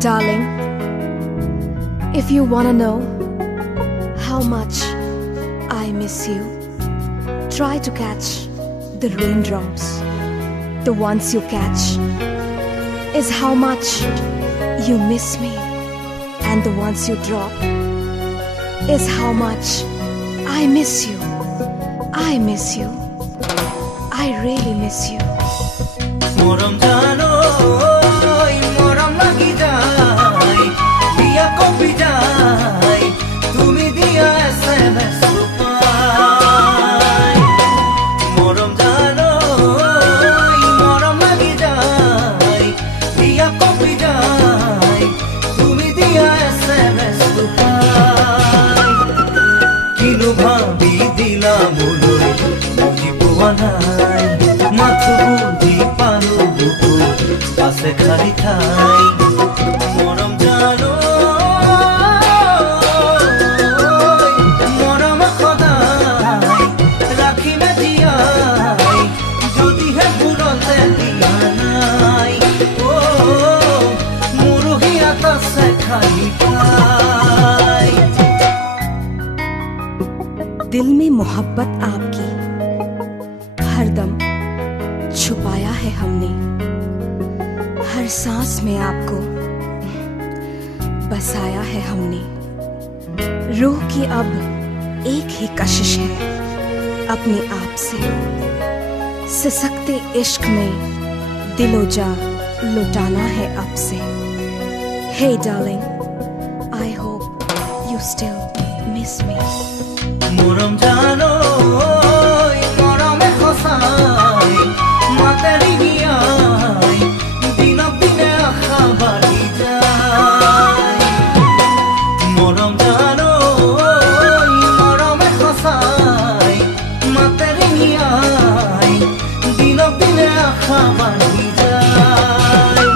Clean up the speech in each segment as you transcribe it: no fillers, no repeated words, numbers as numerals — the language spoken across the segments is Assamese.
Darling, if you wanna know how much I miss you, try to catch the raindrops. The ones you catch is how much you miss me, and the ones you drop is how much I miss you. I miss you. I really miss you. মরম জানো মরম লাগি যায় দিয়া কপি যায় তুমি দিয়া এসএমএস পাই মরম জানো মরম লাগি যায় দিয়া কপি যায় তুমি দিয়া এসএমএস পাই কিনো ভাবি দিলাম ওলই বুঝি পোৱা নাই মাথো বুদ্ধি পালো বুকু আছে খালি ঠাই মৰম জানো মৰম সদায় ৰাখিমে জীয়াই যদিহে বুৰতে দিয়া নাই ও মোৰো হিয়াত আছে খালি ঠাই दिल में मोहब्बत आपकी हरदम छुपाया है हमने, हर सांस में आपको बसाया है हमने। रूह की अब एक ही कशिश है अपने आप से, सिसकते इश्क में दिलो जा लुटाना है अब से। Hey darling, I hope you still miss me. মরম জানো মরমে খসাই মাতারি গিয়াই দিনক দিনে আশা বাঢ়ি যায় মরম জানো মরমে খসাই মাতারি গিয়াই দিনক দিনে আশা বাঢ়ি যায়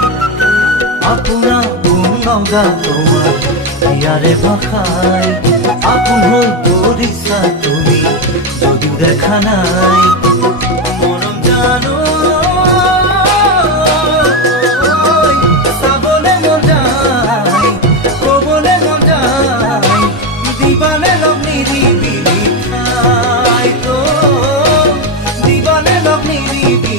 আপোনা গুণ লগা তোমাৰ ইয়াৰে ভাষাই আপন হৈ দৌৰিছা তুমি যদিও দেখা নাই মৰম জানো চাবলে মন যায় ক'বলে মন যায় দিবানে লগ নিদিবি ঠাই তো দিবানে লগ নিদিবি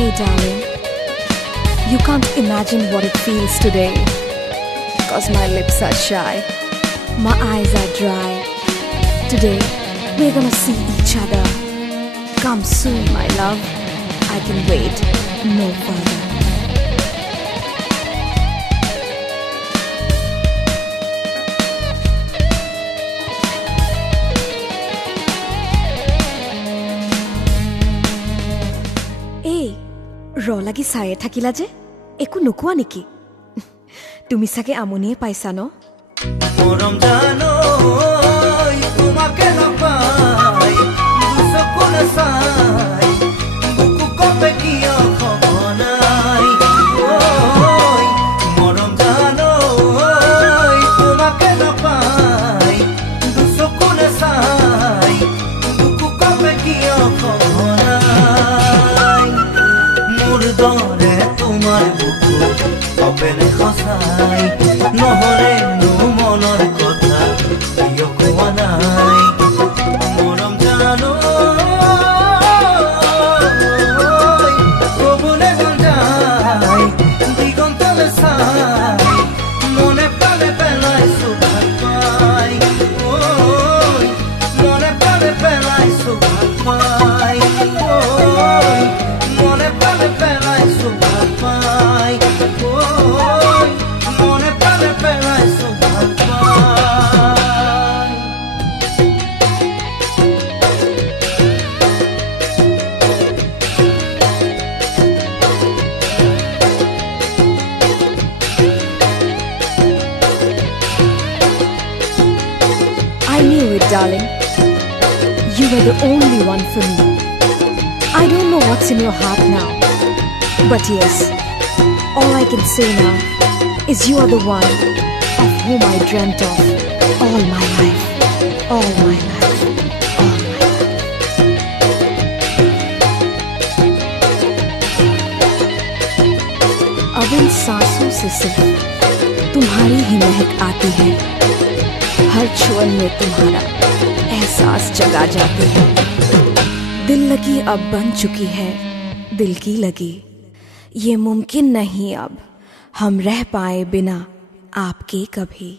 Hey darling, you can't imagine what it feels today, 'cause my lips are shy, my eyes are dry. Today, we're gonna see each other. Come soon, my love, I can wait no further. ৰ লাগি চায়ে থাকিলা যে একো নোকোৱা নেকি তুমি চাগে আমনিয়ে পাইছা ন মৰম জানো তোমাকে নাপাই দুচকুলে চাই বুকু কপে কিয় খবনাই মৰম জানো তোমাকে নাপাই দুচকুলে চাই বুকু কপে কিয় খবনাই মোৰ দৰে তোমাৰ বুকু কপেনে খচাই নহলে মনৰ কথা কিয় কোৱা নাই মৰম জানো ক'বলে মন যায় দিগন্তলে চাই মনে পালে পেলাইছো ভাল পাই মনে পালে পেলাইছো ভাল পাই মনে পালে পেলাইছো ভাল পাই মনে পালে পেলাইছো ভাল পাই I knew it, darling. You were the only one for me. I don't know what's in your heart now, but yes, All I can say now is you are the one of whom I dreamt of all my life, all my life, all my life. अब इन सांसों से सिर्फ तुम्हारी ही महक आती है, हर छुअन में तुम्हारा एहसास जगा जाती है। दिल लगी अब बन चुकी है दिल की लगी, ये मुमकिन नहीं अब हम रह पाए बिना आपके कभी।